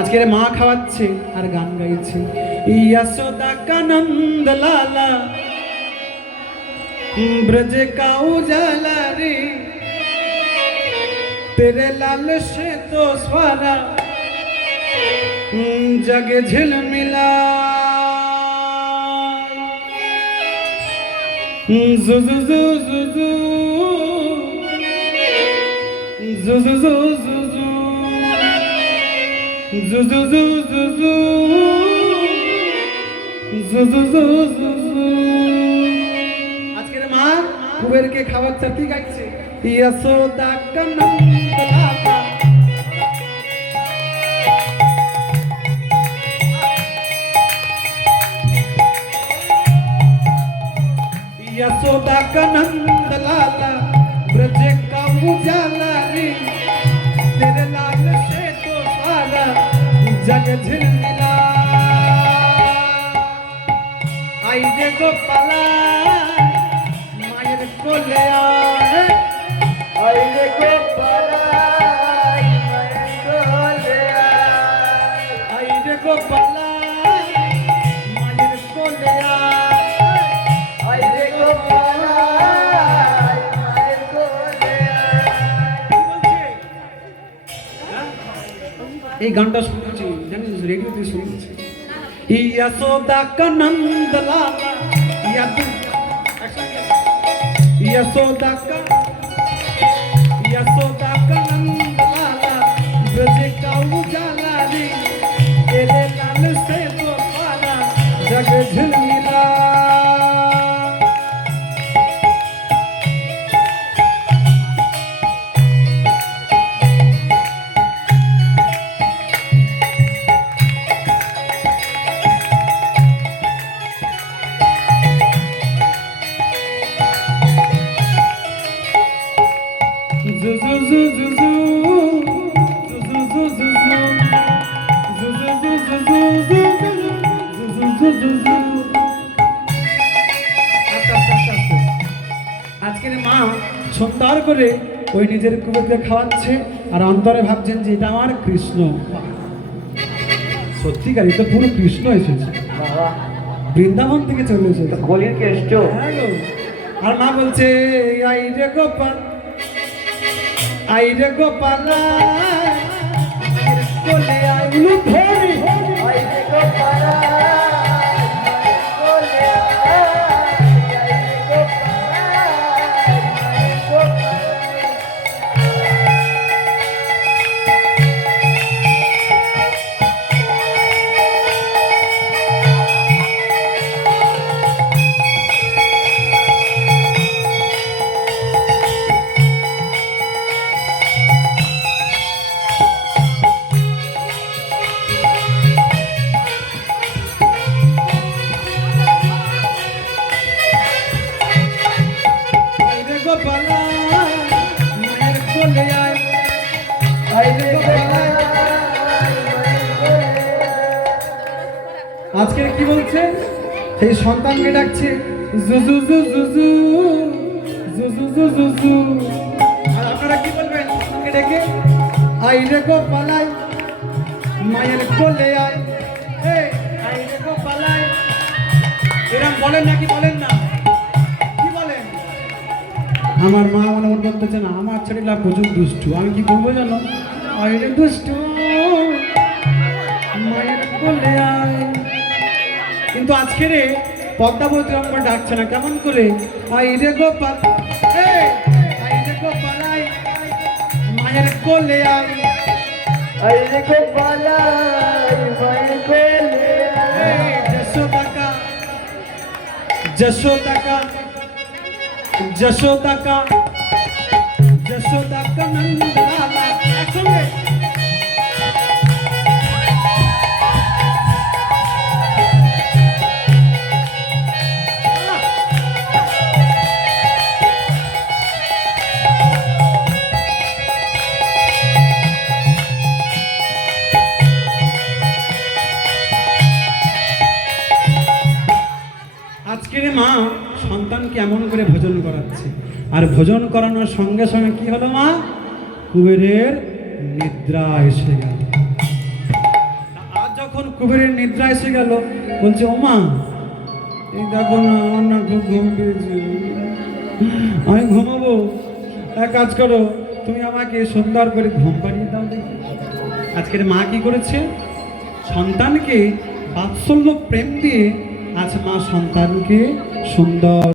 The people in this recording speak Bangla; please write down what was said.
আজকের মা খাওয়াচ্ছে আর গান গাইছে। ইয়াসোদা কানন্দ লালা, ব্রজ কাউ জালা রে। তেরে লাল সে তো সারা জগে ঝিলমিলা জু জুজু জু জুজু জু জু জু জু আজকের মা কুবেরকে খাবার চাতি গাইছে ইয়াসোদা কানন্দ লালা यशोदा का नंद लाला ब्रज का उजाला रे तेरे लाल से तो सारा जग झिलमिला आई रे गोपाला मायर कोले आए आई रे गोपाला मायर कोले आए आई रे गोपाला मायर कोले आए आई रे गोपाला मायर कोले आए এই গানটা रेडिओ ते सुरू यशोदा कनंदला यशोदा का আজকের মা সুন্দর করে ওই নিজের কুকুরকে খাওয়াচ্ছে আর অন্তরে ভাবছেন যে এটা আমার কৃষ্ণ সত্যিকার এটা পুরো কৃষ্ণ এসেছে বাবা বৃন্দাবন থেকে চলে এসেছে হ্যাঁ আর মা বলছে আই রে গোপাল হাই রে গোপালা বলে আইলু ফের মায়ের কোলে আয় আই রে গোপালা আজকে কি বলছে সেই সন্তানকে ডাকছে আপনারা কি বলবেন? ডেকে, আই আয় মায়ের কোলে আয়। আই আয় এরম বলেন নাকি বলেন? আমার মা মনে মনে বলতেছে না আমার ছেলেটা প্রচুর দুষ্টু। আমি কি করব জানো? আইরে দুষ্টু মায়ের কোলে আয়। কিন্তু আজকে রে বলতে আমার ডাকছে না কেমন করে? আইরে গোপাল আইরে গোপাল মায়ের কোলে আই রে গোপালা মায়ের কোলে এই, যশোদা जशोदा का जशोदा का नंद लाला सुन সন্তানকে এমন করে ভোজন করাচ্ছে। আর ভোজন করানোর সঙ্গে সঙ্গে কি হলো মা? কুবেরের নিদ্রা এসে গেল। কুবেরের নিদ্রা এসে গেল, বলছে ওমা এই দেখো না, আমার না খুব ঘুম আমি ঘুমাবো। এক কাজ করো, তুমি আমাকে সুন্দর করে ঘুম পাড়িয়ে দাও দেখি। আজকের মা কি করেছে? সন্তানকে বাৎসল্য প্রেম দিয়ে আজ মা সন্তানকে সুন্দর